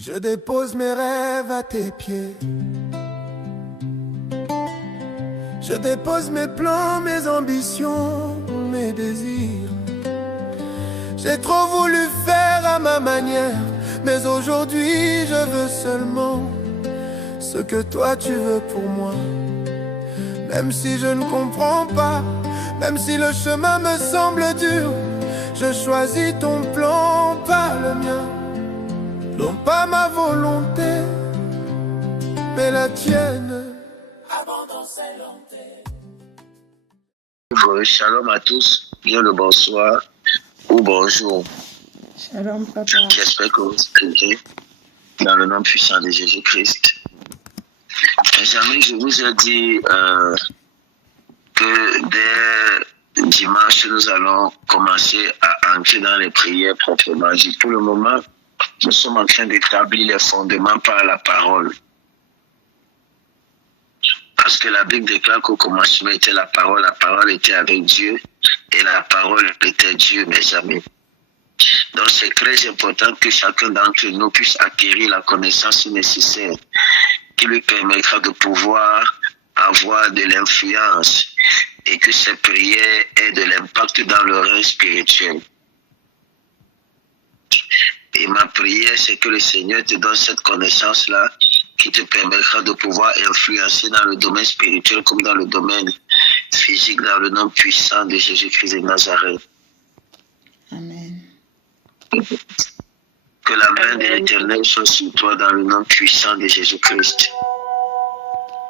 Je dépose mes rêves à tes pieds. Je dépose mes plans, mes ambitions, mes désirs. J'ai trop voulu faire à ma manière, mais aujourd'hui je veux seulement ce que toi tu veux pour moi. Même si je ne comprends pas, même si le chemin me semble dur, je choisis ton plan, pas le mien. Non pas ma volonté, mais la tienne. Shalom à tous, bien le bonsoir ou bonjour. Shalom, papa. J'espère que vous allez bien dans le nom puissant de Jésus-Christ. Jamais je vous ai dit que dès dimanche, nous allons commencer à entrer dans les prières proprement dit. Pour le moment, nous sommes en train d'établir les fondements par la parole. Parce que la Bible déclare qu'au commencement était la parole était avec Dieu, et la parole était Dieu, mes amis. Donc c'est très important que chacun d'entre nous puisse acquérir la connaissance nécessaire qui lui permettra de pouvoir avoir de l'influence et que ses prières aient de l'impact dans le règne spirituel. Et ma prière, c'est que le Seigneur te donne cette connaissance-là qui te permettra de pouvoir influencer dans le domaine spirituel comme dans le domaine physique, dans le nom puissant de Jésus-Christ de Nazareth. Amen. Que la main de l'Éternel soit sur toi dans le nom puissant de Jésus-Christ.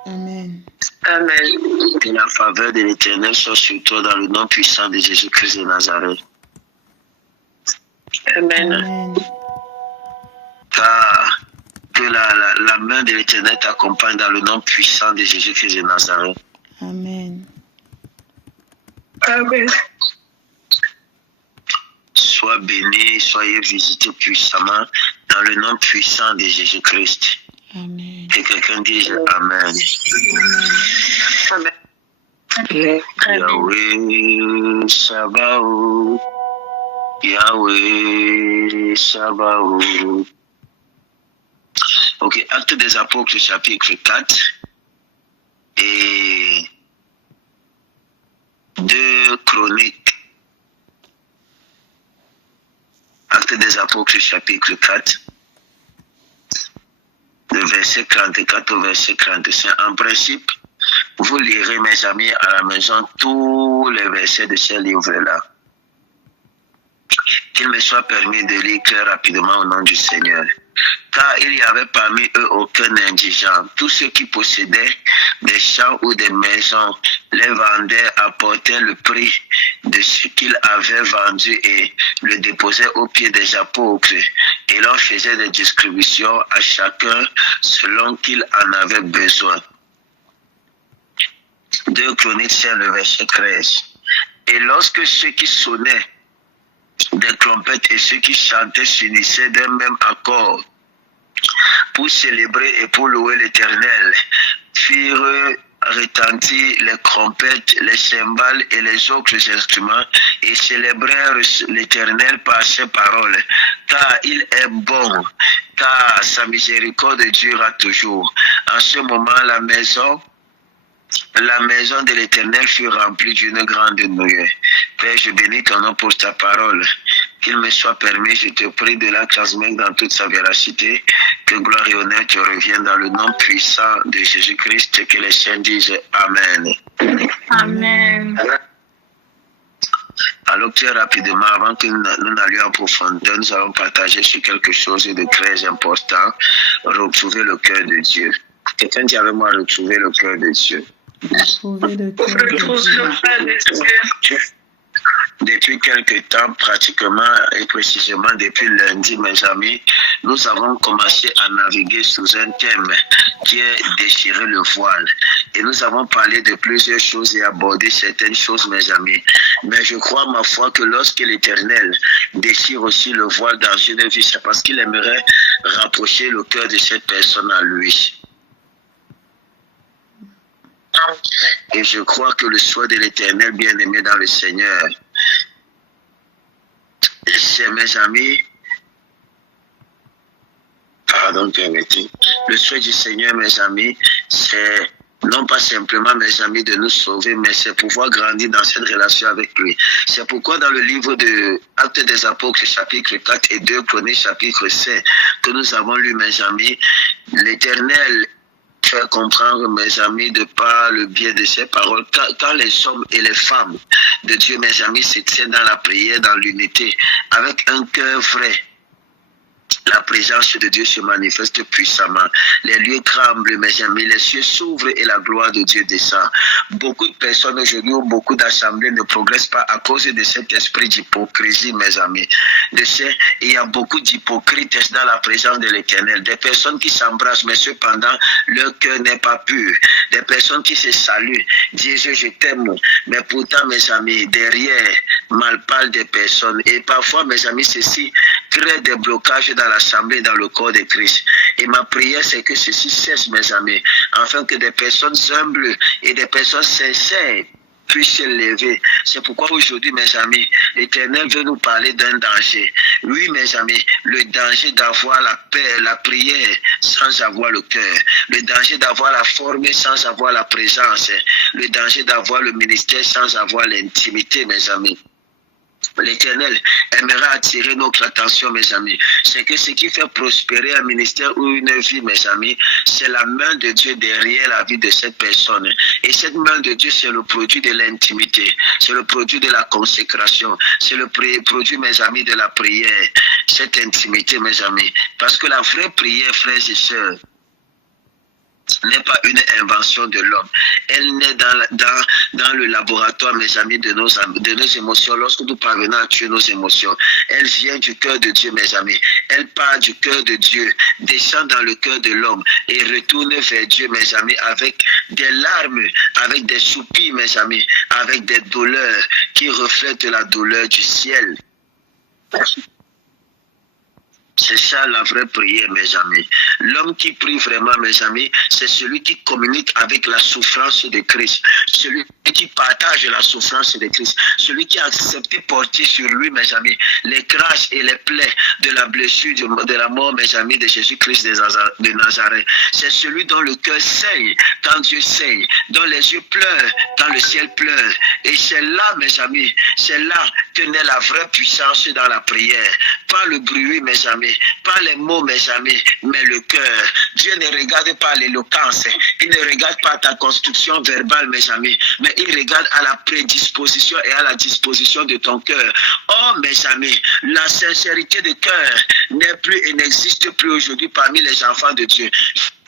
Amen. Amen. Que la faveur de l'Éternel soit sur toi dans le nom puissant de Jésus-Christ de Nazareth. Amen. Amen. Car que la main de l'Éternel t'accompagne dans le nom puissant de Jésus-Christ de Nazareth. Amen. Amen. Sois béni, soyez visités puissamment dans le nom puissant de Jésus-Christ. Amen. Que quelqu'un dise Amen. Amen. Amen. Yahweh Sabaoth. Yahweh Sabaoth. Ok, Actes des Apôtres, chapitre 4 et 2 Chroniques. Actes des Apôtres, chapitre 4, le verset 34 au verset 35. En principe, vous lirez, mes amis, à la maison, tous les versets de ce livre-là. Qu'il me soit permis de lire très rapidement au nom du Seigneur. Car il n'y avait parmi eux aucun indigent. Tous ceux qui possédaient des champs ou des maisons les vendaient, apportaient le prix de ce qu'ils avaient vendu et le déposaient aux pieds des apôtres. Et l'on faisait des distributions à chacun selon qu'il en avait besoin. 2 Chroniques 5, le verset 13. Et lorsque ceux qui sonnaient des trompettes et ceux qui chantaient s'unissaient d'un même accord pour célébrer et pour louer l'Éternel, firent retentir les trompettes, les cymbales et les autres instruments et célébrèrent l'Éternel par ses paroles, car il est bon, car sa miséricorde durera toujours. En ce moment, la maison de l'Éternel fut remplie d'une grande nuée. Père, je bénis ton nom pour ta parole. Qu'il me soit permis, je te prie de la transmettre dans toute sa véracité. Que gloire et honneur te reviennent dans le nom puissant de Jésus-Christ. Que les saints disent Amen. Amen. Alors très rapidement, avant que nous n'allions en profondeur, nous allons partager sur quelque chose de très important. Retrouver le cœur de Dieu. Quelqu'un dit avec moi, retrouver le cœur de Dieu. Retrouver le cœur de Dieu. Depuis quelque temps, pratiquement et précisément depuis lundi, mes amis, nous avons commencé à naviguer sous un thème qui est déchirer le voile. Et nous avons parlé de plusieurs choses et abordé certaines choses, mes amis. Mais je crois, ma foi, que lorsque l'Éternel déchire aussi le voile dans une vie, c'est parce qu'il aimerait rapprocher le cœur de cette personne à lui. Et je crois que le souhait de l'Éternel bien-aimé dans le Seigneur, c'est, mes amis, pardon, permettez. Le souhait du Seigneur, mes amis, c'est non pas simplement, mes amis, de nous sauver, mais c'est pouvoir grandir dans cette relation avec lui. C'est pourquoi dans le livre de Actes des Apôtres, chapitre 4 et 2, Chroniques, chapitre 5, que nous avons lu, mes amis, l'Éternel fait comprendre, mes amis, de par le biais de ces paroles, quand les hommes et les femmes de Dieu, mes amis, se tiennent dans la prière, dans l'unité, avec un cœur vrai, la présence de Dieu se manifeste puissamment. Les lieux tremblent, mes amis, les cieux s'ouvrent et la gloire de Dieu descend. Beaucoup de personnes aujourd'hui ou beaucoup d'assemblées ne progressent pas à cause de cet esprit d'hypocrisie, mes amis. Il y a beaucoup d'hypocrites dans la présence de l'Éternel. Des personnes qui s'embrassent, mais cependant, leur cœur n'est pas pur. Des personnes qui se saluent, disent je t'aime, mais pourtant, mes amis, derrière, mal parlent des personnes. Et parfois, mes amis, ceci crée des blocages dans l'assemblée, dans le corps de Christ. Et ma prière, c'est que ceci cesse, mes amis, afin que des personnes humbles et des personnes sincères puissent se lever. C'est pourquoi aujourd'hui, mes amis, l'Éternel veut nous parler d'un danger. Oui, mes amis, le danger d'avoir la paix, la prière sans avoir le cœur. Le danger d'avoir la forme sans avoir la présence. Le danger d'avoir le ministère sans avoir l'intimité, mes amis. L'Éternel aimerait attirer notre attention, mes amis. C'est que ce qui fait prospérer un ministère ou une vie, mes amis, c'est la main de Dieu derrière la vie de cette personne. Et cette main de Dieu, c'est le produit de l'intimité. C'est le produit de la consécration. C'est le produit, mes amis, de la prière. Cette intimité, mes amis. Parce que la vraie prière, frères et sœurs, n'est pas une invention de l'homme. Elle naît dans le laboratoire, mes amis, de nos émotions. Lorsque nous parvenons à tuer nos émotions, elle vient du cœur de Dieu, mes amis. Elle part du cœur de Dieu, descend dans le cœur de l'homme et retourne vers Dieu, mes amis, avec des larmes, avec des soupirs, mes amis, avec des douleurs qui reflètent la douleur du ciel. C'est ça la vraie prière, mes amis. L'homme qui prie vraiment, mes amis, c'est celui qui communique avec la souffrance de Christ. Celui qui partage la souffrance de Christ. Celui qui a accepté porter sur lui, mes amis, les craches et les plaies de la blessure de la mort, mes amis, de Jésus-Christ de Nazareth. C'est celui dont le cœur saigne quand Dieu saigne, dont les yeux pleurent quand le ciel pleure. Et c'est là, mes amis, c'est là que naît la vraie puissance dans la prière. Pas le bruit, mes amis, pas les mots, mes amis, mais le cœur. Dieu ne regarde pas l'éloquence, il ne regarde pas ta construction verbale, mes amis, mais il regarde à la prédisposition et à la disposition de ton cœur. Oh, mes amis, la sincérité de cœur n'est plus et n'existe plus aujourd'hui parmi les enfants de Dieu.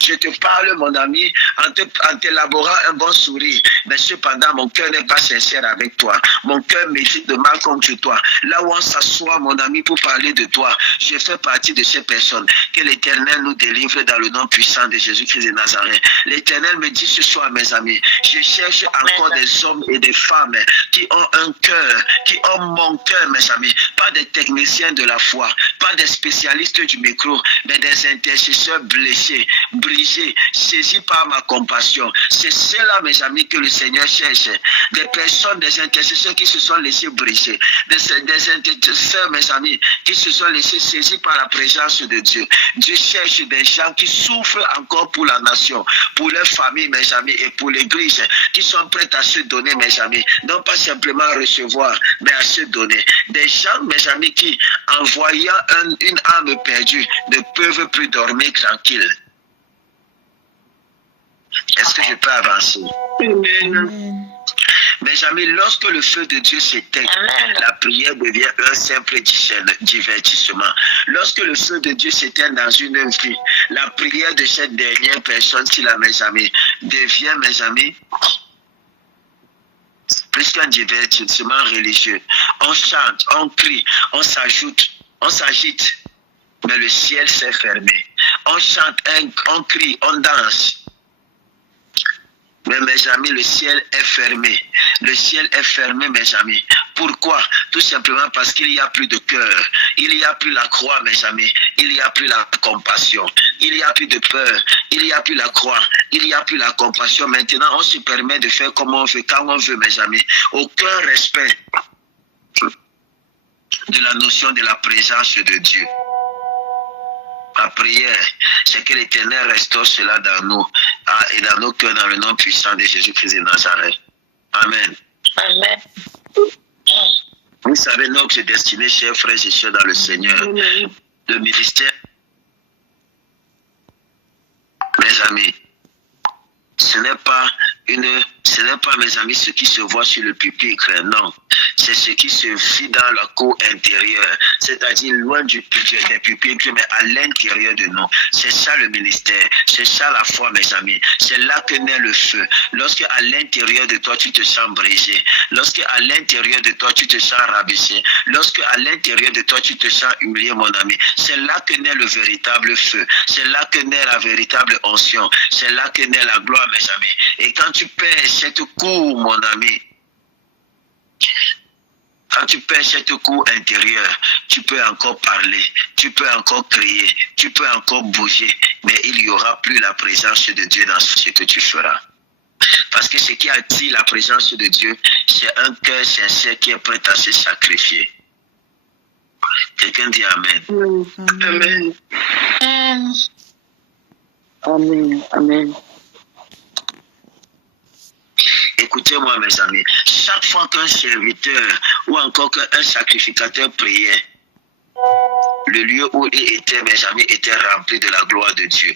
Je te parle, mon ami, en t'élaborant un bon sourire, mais cependant, mon cœur n'est pas sincère avec toi. Mon cœur médite de mal contre toi. Là où on s'assoit, mon ami, pour parler de toi, je fais partie de ces personnes. Que l'Éternel nous délivre dans le nom puissant de Jésus-Christ de Nazareth. L'Éternel me dit ce soir, mes amis, je cherche encore des hommes et des femmes qui ont un cœur, qui ont mon cœur, mes amis. Pas des techniciens de la foi, pas des spécialistes du micro, mais des intercesseurs blessés, brisés, saisis par ma compassion. C'est cela, mes amis, que le Seigneur cherche. Des personnes, des intercesseurs qui se sont laissés briser. Des intercesseurs, mes amis, qui se sont laissés saisis par la présence de Dieu. Dieu cherche des gens qui souffrent encore pour la nation, pour leur famille, mes amis, et pour l'Église, qui sont prêts à se donner, mes amis. Non pas simplement à recevoir, mais à se donner. Des gens, mes amis, qui, en voyant une âme perdue, ne peuvent plus dormir tranquille. Est-ce que je peux avancer? Amen. Mes amis, lorsque le feu de Dieu s'éteint, la prière devient un simple divertissement. Lorsque le feu de Dieu s'éteint dans une vie, la prière de cette dernière personne, si là, mes amis, devient, mes amis, plus qu'un divertissement religieux. On chante, on crie, on s'agite, mais le ciel s'est fermé. On chante, on crie, on danse. Mais mes amis, le ciel est fermé. Le ciel est fermé, mes amis. Pourquoi? Tout simplement parce qu'il n'y a plus de cœur. Il n'y a plus la croix, mes amis. Il n'y a plus la compassion. Il n'y a plus de peur. Il n'y a plus la croix. Il n'y a plus la compassion. Maintenant, on se permet de faire comme on veut, quand on veut, mes amis. Aucun respect de la notion de la présence de Dieu. Ma prière, c'est que l'Éternel restaure cela dans nous et dans nos cœurs, dans le nom puissant de Jésus-Christ de Nazareth. Amen. Amen. Vous savez, notre destinée, chers frères et sœurs dans le Seigneur, le ministère, mes amis, ce n'est pas, mes amis, ce qui se voit sur le pupitre, non. C'est ce qui se vit dans la cour intérieure, c'est-à-dire loin des pupitres, mais à l'intérieur de nous. C'est ça le ministère, c'est ça la foi, mes amis. C'est là que naît le feu. Lorsque à l'intérieur de toi, tu te sens brisé, lorsque à l'intérieur de toi, tu te sens rabaissé, lorsque à l'intérieur de toi, tu te sens humilié, mon ami, c'est là que naît le véritable feu. C'est là que naît la véritable onction. C'est là que naît la gloire, mes amis. Et quand tu perds cette cour, mon ami, quand tu perds cette cour intérieure, tu peux encore parler, tu peux encore crier, tu peux encore bouger, mais il n'y aura plus la présence de Dieu dans ce que tu feras. Parce que ce qui attire la présence de Dieu, c'est un cœur sincère qui est prêt à se sacrifier. Quelqu'un dit Amen. Amen. Amen. Amen. Amen. Écoutez-moi, mes amis, chaque fois qu'un serviteur ou encore qu'un sacrificateur priait, le lieu où il était, mes amis, était rempli de la gloire de Dieu.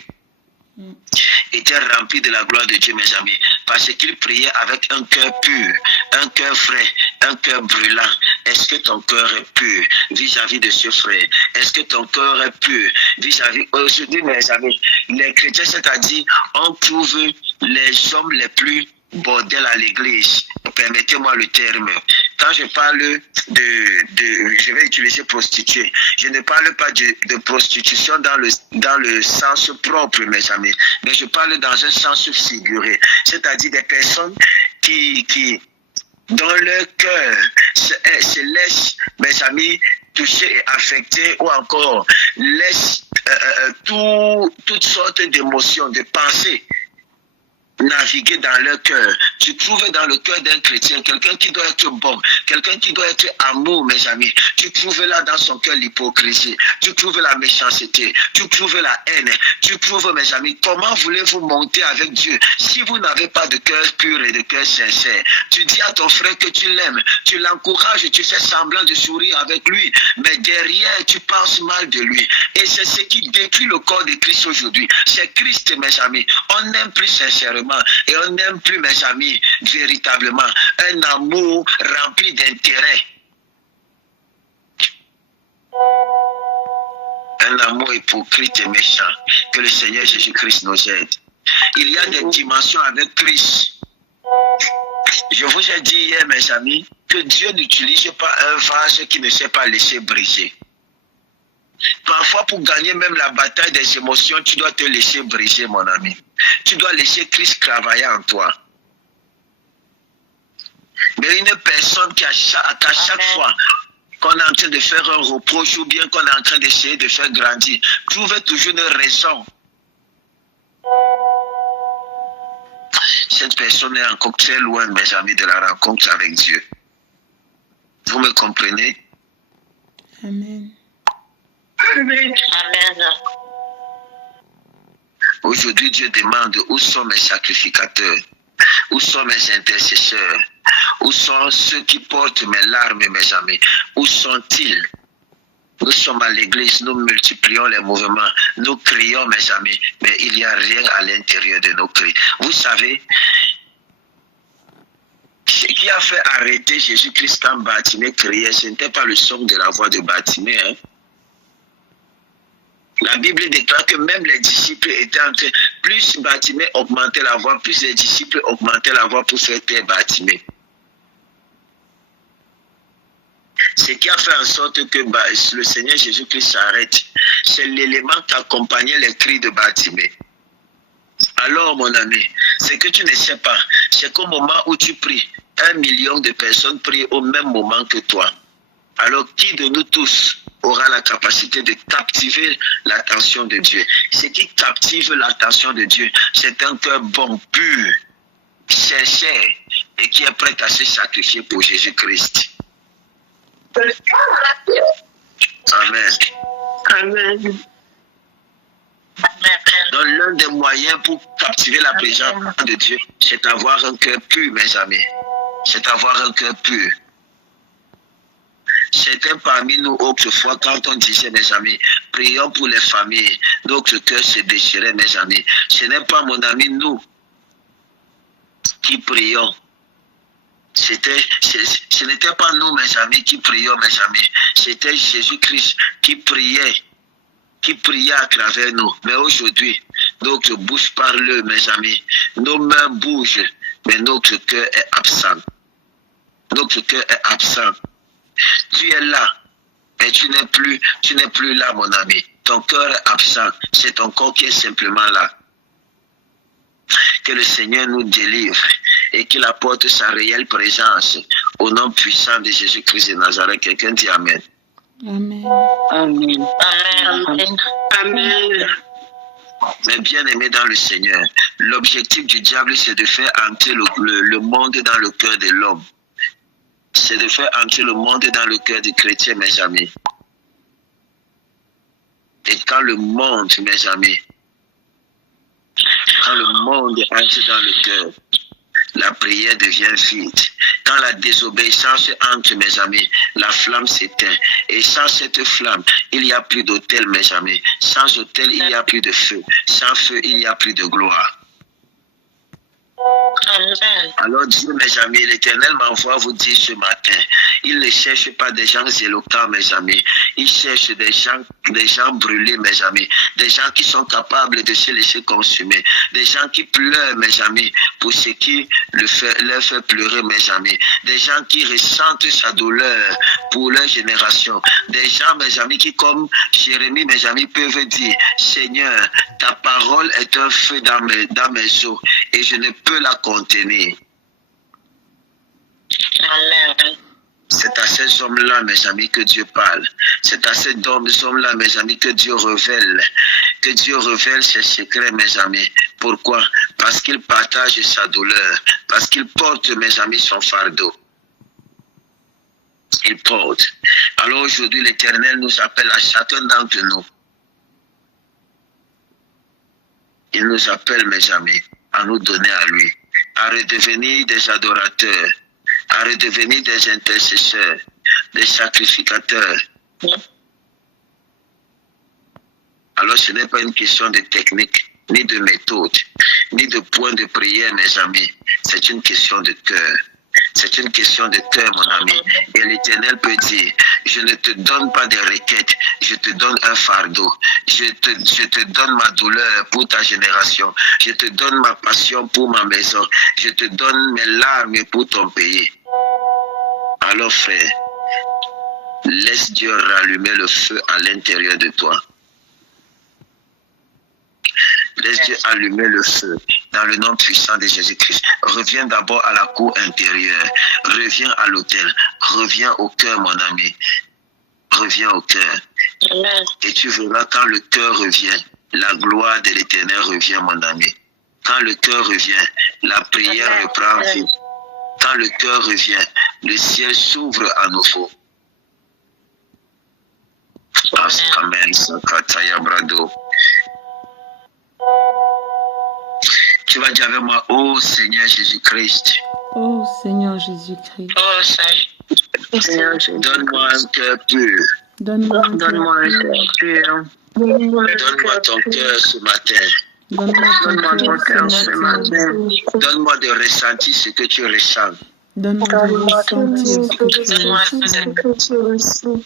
Était rempli de la gloire de Dieu, mes amis, parce qu'il priait avec un cœur pur, un cœur frais, un cœur brûlant. Est-ce que ton cœur est pur vis-à-vis de ce frère? Est-ce que ton cœur est pur vis-à-vis... Aujourd'hui, mes amis, les chrétiens, c'est-à-dire, on trouve les hommes les plus bordel à l'église, permettez-moi le terme. Quand je parle je vais utiliser prostituée, je ne parle pas de prostitution dans le sens propre, mes amis, mais je parle dans un sens figuré, c'est-à-dire des personnes qui dans leur cœur se laissent, mes amis, toucher et affecter, ou encore laissent toutes sortes d'émotions, de pensées naviguer dans leur cœur. Tu trouves dans le cœur d'un chrétien quelqu'un qui doit être bon, quelqu'un qui doit être amour, mes amis. Tu trouves là dans son cœur l'hypocrisie, tu trouves la méchanceté, tu trouves la haine, tu trouves, mes amis, comment voulez-vous monter avec Dieu si vous n'avez pas de cœur pur et de cœur sincère? Tu dis à ton frère que tu l'aimes, tu l'encourages, tu fais semblant de sourire avec lui, mais derrière tu penses mal de lui. Et c'est ce qui détruit le corps de Christ aujourd'hui. C'est Christ, mes amis. On n'aime plus sincèrement et on n'aime plus, mes amis, véritablement un amour rempli d'intérêt. Un amour hypocrite et méchant. Que le Seigneur Jésus-Christ nous aide. Il y a des dimensions avec Christ. Je vous ai dit hier, mes amis, que Dieu n'utilise pas un vase qui ne s'est pas laissé briser. Parfois, pour gagner même la bataille des émotions, tu dois te laisser briser, mon ami. Tu dois laisser Christ travailler en toi. Mais une personne qu'à chaque fois qu'on est en train de faire un reproche ou bien qu'on est en train d'essayer de faire grandir, trouve toujours une raison. Cette personne est encore très loin, mes amis, de la rencontre avec Dieu. Vous me comprenez? Amen. Amen. Amen. Aujourd'hui, Dieu demande où sont mes sacrificateurs, où sont mes intercesseurs, où sont ceux qui portent mes larmes, mes amis, où sont-ils? Nous sommes à l'église, nous multiplions les mouvements, nous crions, mes amis, mais il n'y a rien à l'intérieur de nos cris. Vous savez, ce qui a fait arrêter Jésus-Christ quand Bartimée criait, ce n'était pas le son de la voix de Bartimée, hein? La Bible déclare que même les disciples étaient en train, plus Bartimée augmentait la voix, plus les disciples augmentaient la voix pour faire taire Bartimée. Ce qui a fait en sorte que le Seigneur Jésus-Christ s'arrête, c'est l'élément qui accompagnait les cris de Bartimée. Alors, mon ami, ce que tu ne sais pas, c'est qu'au moment où tu pries, 1 million de personnes prient au même moment que toi. Alors, qui de nous tous aura la capacité de captiver l'attention de Dieu? Ce qui captive l'attention de Dieu, c'est un cœur bon, pur, sincère et qui est prêt à se sacrifier pour Jésus-Christ. Amen. Amen. des moyens pour captiver la présence de Dieu, c'est avoir un cœur pur, mes amis. C'est avoir un cœur pur. Certains parmi nous, autrefois, quand on disait, mes amis, prions pour les familles, notre cœur se déchirait, mes amis. Ce n'est pas, mon ami, nous qui prions. Ce n'était pas nous, mes amis, qui prions, mes amis. C'était Jésus-Christ qui priait à travers nous. Mais aujourd'hui, notre bouche parle, mes amis. Nos mains bougent, mais notre cœur est absent. Notre cœur est absent. Tu es là, mais tu n'es plus là, mon ami. Ton cœur est absent. C'est ton corps qui est simplement là. Que le Seigneur nous délivre et qu'il apporte sa réelle présence au nom puissant de Jésus-Christ de Nazareth. Quelqu'un dit Amen. Amen. Amen. Amen. Amen. Mais bien aimé dans le Seigneur, l'objectif du diable, c'est de faire entrer le monde dans le cœur de l'homme. C'est de faire entrer le monde dans le cœur des chrétiens, mes amis. Et quand le monde, mes amis, quand le monde entre dans le cœur, la prière devient vide. Quand la désobéissance entre, mes amis, la flamme s'éteint. Et sans cette flamme, il n'y a plus d'autel, mes amis. Sans autel, il n'y a plus de feu. Sans feu, il n'y a plus de gloire. Amen. Alors Dieu, mes amis, l'Éternel m'envoie vous dire ce matin, il ne cherche pas des gens éloquents, mes amis. Il cherche des gens brûlés, mes amis. Des gens qui sont capables de se laisser consumer. Des gens qui pleurent, mes amis, pour ce qui leur fait pleurer, mes amis. Des gens qui ressentent sa douleur pour leur génération. Des gens, mes amis, qui, comme Jérémie, mes amis, peuvent dire, Seigneur, ta parole est un feu dans mes os et je ne peux la contenir. Amen. C'est à ces hommes-là, mes amis, que Dieu parle. C'est à ces hommes-là, mes amis, que Dieu révèle ses secrets, mes amis. Pourquoi? Parce qu'il partage sa douleur. Parce qu'il porte, mes amis, son fardeau. Il porte. Alors aujourd'hui, l'Éternel nous appelle à chacun d'entre nous. Il nous appelle, mes amis, à nous donner à lui, à redevenir des adorateurs, à redevenir des intercesseurs, des sacrificateurs. Alors ce n'est pas une question de technique, ni de méthode, ni de point de prière, mes amis. C'est une question de cœur. C'est une question de cœur, mon ami. Et l'Éternel peut dire, je ne te donne pas des requêtes, je te donne un fardeau. Je te donne ma douleur pour ta génération. Je te donne ma passion pour ma maison. Je te donne mes larmes pour ton pays. Alors frère, laisse Dieu rallumer le feu à l'intérieur de toi. Laisse Dieu allumer le feu dans le nom puissant de Jésus-Christ. Reviens d'abord à la cour intérieure. Reviens à l'autel. Reviens au cœur, mon ami. Reviens au cœur. Et tu verras quand le cœur revient, la gloire de l'Éternel revient, mon ami. Quand le cœur revient, la prière reprend vie. Quand le cœur revient, le ciel s'ouvre à nouveau. Amen. Tu vas dire avec moi, ô Seigneur Jésus-Christ. Ô Seigneur Jésus-Christ. Oh Seigneur. Donne-moi un cœur pur. Donne-moi un cœur pur. Donne-moi ton cœur ce matin. Donne-moi ton cœur ce matin. Donne-moi de ressentir ce que tu ressens. Donne-moi de ressentir ce que tu ressens.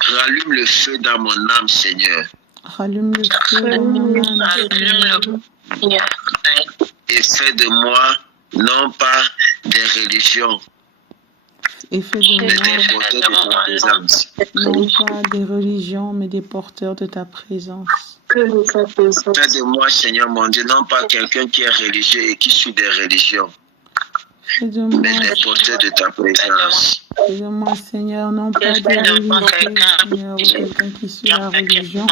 Rallume le feu dans mon âme, Seigneur. Rallume le feu dans mon âme, Seigneur. Et fais de moi, non pas des religions, Et fais de mais des moi, porteurs de ta présence. non pas des religions, mais des porteurs de ta présence. Fais de moi, Seigneur mon Dieu, non pas quelqu'un qui est religieux et qui suit des religions, Fais de mais moi, des porteurs de ta présence. fais de moi, Seigneur, non pas des religieux, Seigneur, ou quelqu'un qui suit la religion,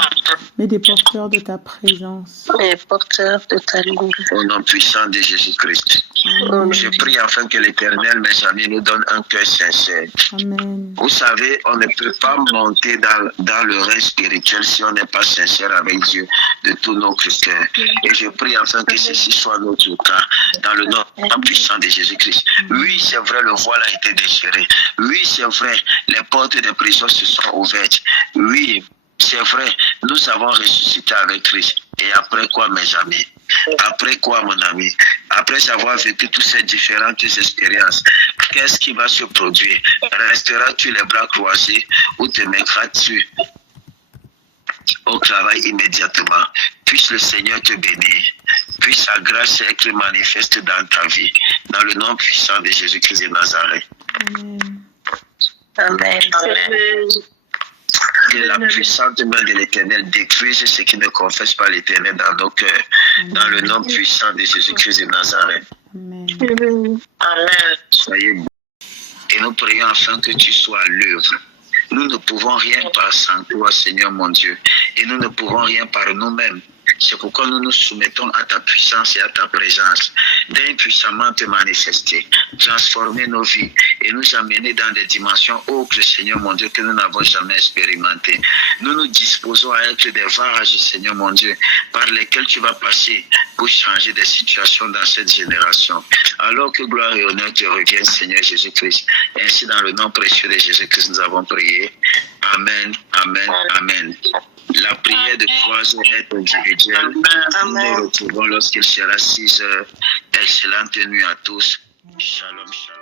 mais des porteurs de ta présence. Les porteurs de ta lumière. Au nom puissant de Jésus-Christ. Je prie afin que l'Éternel, mes amis, nous donne un cœur sincère. Amen. Vous savez, on ne peut pas monter dans le règne spirituel si on n'est pas sincère avec Dieu de tout notre cœur. Et je prie afin que ceci soit notre cas dans le nom puissant de Jésus-Christ. Oui, c'est vrai, le voile a été déchiré. Oui, c'est vrai, les portes des prisons se sont ouvertes. Oui, c'est vrai, nous avons ressuscité avec Christ. Et après quoi, mes amis? Après quoi, mon ami? Après avoir vécu toutes ces différentes expériences, qu'est-ce qui va se produire? Resteras-tu les bras croisés ou te mettras-tu au travail immédiatement? Puisse le Seigneur te bénir. Puisse sa grâce être manifeste dans ta vie. Dans le nom puissant de Jésus-Christ de Nazareth. Amen. Amen. Amen. Que la puissante main de l'Éternel détruise ceux qui ne confessent pas l'Éternel dans nos cœurs. Dans le nom puissant de Jésus-Christ de Nazareth. Amen. Amen. Soyez bons. Et nous prions afin que tu sois à l'œuvre. Nous ne pouvons rien par sans toi, Seigneur mon Dieu. Et nous ne pouvons rien par nous-mêmes. C'est pourquoi nous nous soumettons à ta puissance et à ta présence. Viens puissamment te manifester, transformer nos vies et nous amener dans des dimensions autres, Seigneur mon Dieu, que nous n'avons jamais expérimentées. Nous nous disposons à être des vages, Seigneur mon Dieu, par lesquels tu vas passer pour changer des situations dans cette génération. Alors que gloire et honneur te reviennent, Seigneur Jésus-Christ. Ainsi, dans le nom précieux de Jésus-Christ, nous avons prié. Amen, amen, amen. La prière de 3 heures est individuelle. Nous nous retrouvons lorsqu'il sera 6 heures. Excellente nuit à tous. Shalom, shalom.